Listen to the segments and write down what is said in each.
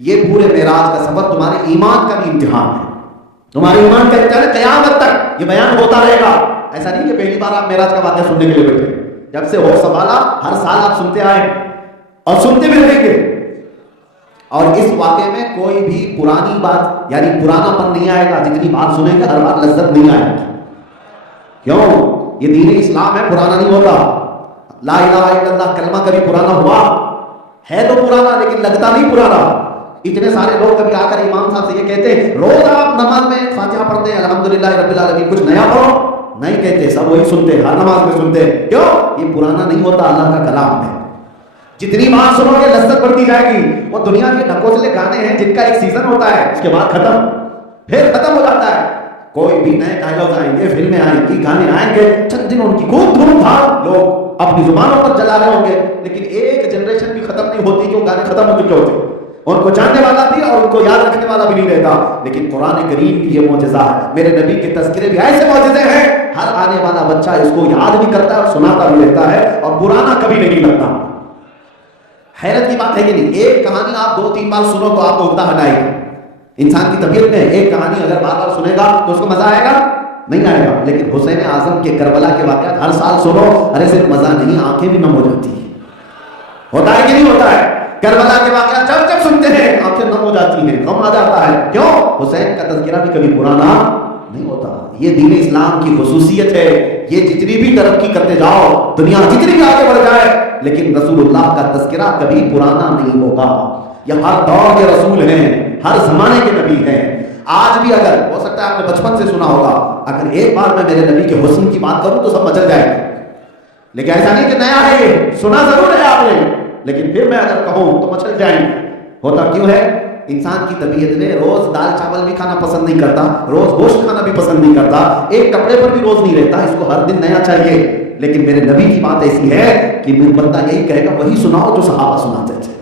یہ پورے معراج کا سفر تمہارے ایمان کا بھی امتحان ہے، تمہارے ایمان کا امتحان ہے، قیامت تک یہ بیان ہوتا رہے گا۔ ایسا نہیں کہ پہلی بار آپ معراج کا واقعہ سننے کے لیے بیٹھے، جب سے ہوش سنبھالا ہر سال آپ سنتے آئے اور سنتے بھی رہیں گے، اور اس واقعے میں کوئی بھی پرانی بات یعنی پرانا پن نہیں آئے گا، جتنی بات سنیں گے ہر بار لذت نہیں آئے گی۔ کیوں؟ یہ دین اسلام ہے، پرانا نہیں ہوتا۔ لا الہ الا اللہ کلمہ کبھی پرانا ہوا ہے تو پرانا، لیکن لگتا نہیں پرانا۔ اتنے سارے لوگ کبھی آ کر امام صاحب سے یہ کہتے ہیں روز آپ نماز میں فاتحہ پڑھتے ہیں الحمدللہ رب العالمین، کچھ نیا پڑھو، نہیں کہتے، سب وہی سنتے، ہر نماز میں سنتے۔ کیوں؟ یہ پرانا نہیں ہوتا، اللہ کا کلام ہے، جتنی بات سنو گے لذت بڑھتی جائے گی۔ وہ دنیا کے نکوسلے گانے ہیں جن کا ایک سیزن ہوتا ہے، اس کے بعد ختم، پھر ختم ہو جاتا ہے۔ کوئی بھی نئے ڈائلاگ آئیں گے، فلمیں آئیں گی، گانے آئیں گے، چند دن ان کی خوب دھوم دھام لوگ اپنی زبانوں پر جلا رہے ہوں گے، لیکن ایک جنریشن بھی ختم نہیں ہوتی کہ وہ گانے ختم ہو چکے ہوتے، ان کو جاننے والا بھی اور ان کو یاد رکھنے والا بھی نہیں رہتا۔ لیکن قرآن کریم کی یہ معجزہ ہے، میرے نبی کے تذکرے بھی ایسے معجزے ہیں، ہر آنے والا بچہ اس کو یاد بھی کرتا ہے اور سناتا بھی رہتا ہے، اور پرانا کبھی نہیں لگتا۔ حیرت کی بات ہے کہ نہیں، ایک کہانی آپ 2-3 بار سنو تو آپ کو اتنا ہٹائے گا۔ انسان کی طبیعت میں ایک کہانی اگر بار بار سنے گا تو اس کو مزہ آئے گا؟ نہیں آئے گا۔ لیکن حسین اعظم کے کربلا کے واقعات ہر سال سنو، ارے صرف مزہ نہیں، آنکھیں بھی نم ہو جاتی ہیں۔ ہوتا ہے کہ نہیں ہوتا ہے؟ کربلا کے واقعات جب جب سنتے ہیں آنکھیں نم ہو جاتی ہیں، غم آ جاتا ہے۔ کیوں؟ حسین کا تذکرہ بھی کبھی پرانا نہیں ہوتا۔ یہ دین اسلام کی خصوصیت ہے۔ یہ جتنی بھی ترقی کرتے جاؤ، دنیا جتنی بھی آگے بڑھ جائے، لیکن رسول اللہ کا تذکرہ کبھی پرانا نہیں ہوگا۔ یہ ہر دور کے رسول ہیں، ہر زمانے کے نبی ہیں۔ آج بھی اگر ہو سکتا ہے آپ نے بچپن سے سنا ہوگا، اگر ایک بار میں میرے نبی کے حسن کی بات کروں تو سب مچل جائے گا، لیکن ایسا نہیں کہ نیا ہے، یہ سنا ضرور ہے آپ نے، لیکن پھر میں اگر کہوں تو مچل جائیں گے۔ ہوتا کیوں ہے؟ انسان کی طبیعت نے روز دال چاول بھی کھانا پسند نہیں کرتا، روز گوشت کھانا بھی پسند نہیں کرتا، ایک کپڑے پر بھی روز نہیں رہتا، اس کو ہر دن نیا چاہیے۔ لیکن میرے نبی کی بات ایسی ہے کہ بندہ یہی کہے گا وہی سناؤ جو صحابہ سناتے تھے،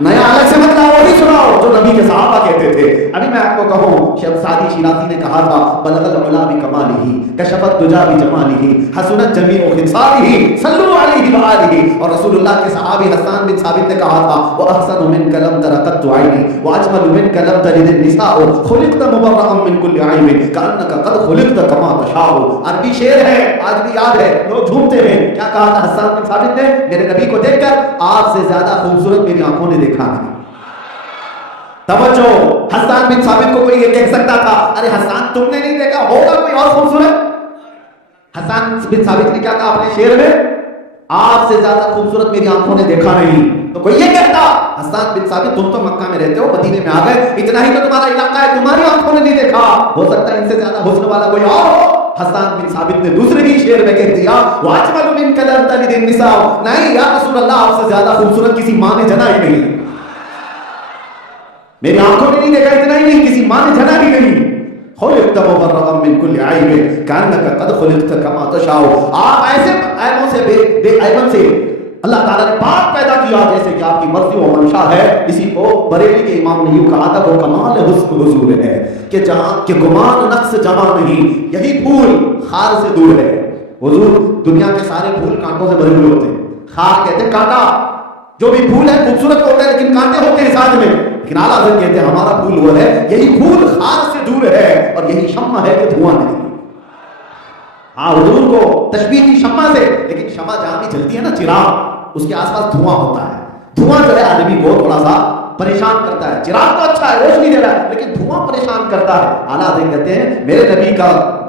نیا الگ سے مت لاؤ، وہی سناؤ جو نبی کے صحابہ کہتے تھے۔ ابھی میں آپ کو کہوں، شیخ سعدی شیرازی نے کہا تھا بلغ العلا بکمالہ کشف الدجی بجمالہ حسنت جمیع خصالہ صلوا علیہ وآلہ، اور رسول اللہ کے صحابی حسان بن ثابت نے کہا تھا واحسن منک لم تر قط عینی واجمل منک لم تلد النساء خلقت مبرئا من کل عیب کانک قد خلقت کما تشاء۔ عربی شعر ہے، آج بھی یاد ہے، لوگ جھومتے ہیں۔ کیا کہا تھا حسان بن ثابت نے؟ میرے نبی کو دیکھ کر آپ سے زیادہ خوبصورت میری آنکھوں نے دیکھا نہیں۔ توجہ، حسان بن ثابت کو کوئی یہ کہہ سکتا تھا ارے حسان تم نے نہیں دیکھا، ہوگا کوئی اور خوبصورت؟ حسان بن ثابت نے کیا کہا اپنے شعر میں؟ آپ سے زیادہ خوبصورت میری آنکھوں نے دیکھا نہیں۔ تو کوئی یہ کہتا حسان بن ثابت تم تو مکہ میں رہتے ہو، مدینے میں آ گئے، اتنا ہی تو تمہارا علاقہ ہے، تمہاری آنکھوں نے نہیں دیکھا، ہو سکتا ہے ان سے زیادہ حسن والا کوئی اور ہو۔ حسان بن ثابت نے دوسرے ہی شعر میں کہہ دیا واجمل منک لم تلد النساء، نہیں یا رسول اللہ آپ سے زیادہ خوبصورت کسی ماں نے جنا ہی نہیں، میری آنکھوں نے نہیں دیکھا، اتنا ہی نہیں کسی ماں نے جنا ہی نہیں۔ خلقت مبرئا من کل عیب کانک قد خلقت کما تشاء، آپ ایسے عیبوں سے بے عیبن سے اللہ تعالیٰ نے پاک پیدا کیا جیسے کہ آپ کی مرضی و منشا ہے۔ اسی کو بریلی کے امام نے یوں کہا تھا وہ کمال حسن حضور ہے کہ جہاں کہ گمان نقص جہاں نہیں، یہی پھول خار سے دور ہے۔ حضور دنیا کے سارے پھول کانٹوں سے بھرے ہوئے ہوتے ہیں، خار کہتے ہیں کانٹا، جو بھی پھول ہے خوبصورت ہوتا ہے لیکن کانٹے ہوتے ہیں ساتھ میں، لیکن اعلیٰ حضرت کہتے ہیں ہمارا پھول وہ ہے یہی پھول خار سے دور ہے اور یہی شمع ہے کہ دھواں نہیں۔ ہاں حضور کو تشبیہ کی شمع سے، لیکن شمع جہاں بھی جلتی ہے نا چراغ، اس کے آس پاس دھواں ہوتا ہے، دھواں جو ہے آدمی کو تھوڑا سا پریشان کرتا ہے۔ چراغ تو اچھا ہے، روشنی دے رہا ہے، لیکن دھواں پریشان کرتا ہے۔ اعلیٰ حضرت کہتے ہیں میرے نبی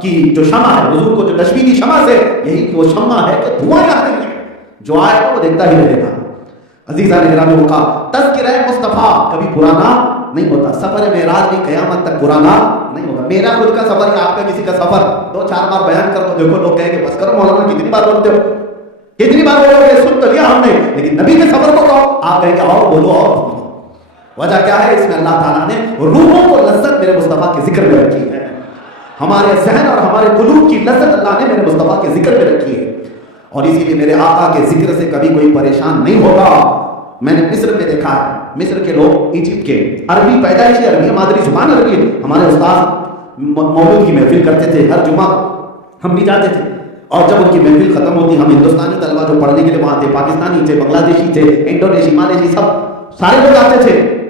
کی جو شمع ہے، حضور کو جو تشبیہ کی شمع سے، یہی وہ شمع ہے کہ دھواں یہاں نہیں ہے، جو آئے گا وہ دیکھتا ہی رہے گا۔ عزیزان گرامی کا تذکرہ مصطفیٰ کبھی پرانا نہیں ہوتا، سفر معراج بھی قیامت تک پرانا نہیں ہوگا۔ میرا خود کا سفر یا آپ کا کسی کا سفر 2-4 بار بیان کر دو، دیکھو لوگ کہیں گے بس کرو مولانا کتنی بار بولتے ہو، کتنی بار بولو گے، سن تو لیا ہم نے، لیکن نبی کے سفر کو کہو، آپ کہیں گے اور بولو اور بولو۔ وجہ کیا ہے؟ اس میں اللہ تعالیٰ نے روحوں کو لذت میرے مصطفیٰ کے ذکر میں رکھی ہے، ہمارے ذہن اور ہمارے قلوب کی لذت اللہ نے میرے مصطفیٰ کے ذکر میں رکھی ہے، اور اسی لیے میرے آقا کے ذکر سے کبھی کوئی پریشان نہیں ہوگا۔ میں نے مصر میں دیکھا ہے، مصر کے لوگ، ایجپٹ کے، عربی پیدائشی عربی ہے، مادری زبان عربی ہے۔ ہمارے استاد مولود کی محفل کرتے تھے، ہر جمعہ ہم بھی جاتے تھے، اور جب ان کی محفل ختم ہوتی ہم ہندوستانی طلبہ جو پڑھنے کے لیے وہاں تھے، پاکستانی تھے، بنگلہ دیشی تھے، انڈونیشی، مالیشی، سب سارے لوگ آتے تھے،